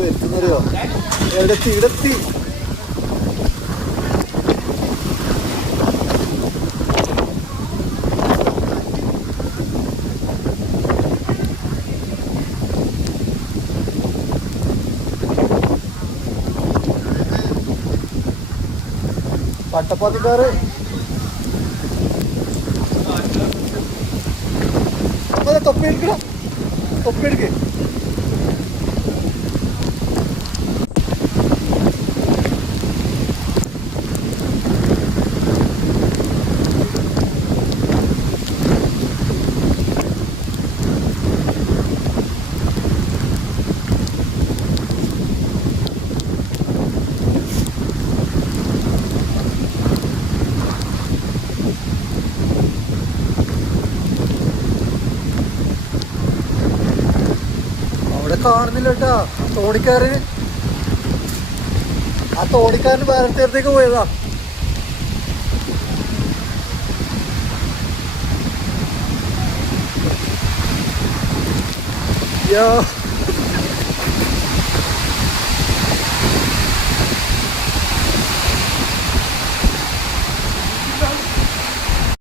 വരുത്തുന്നറിയോ എവിടെത്തി ഇവിടെത്തി. പട്ടപ്പാത്തിക്കാറ് തൊപ്പി എടുക്കടാ, തൊപ്പി എടുക്ക്. കാണുന്നില്ല കേട്ടാ തോണിക്കാരന്. ആ തോണിക്കാരന് വേറെ തീരത്തേക്ക് പോയതാ. യാ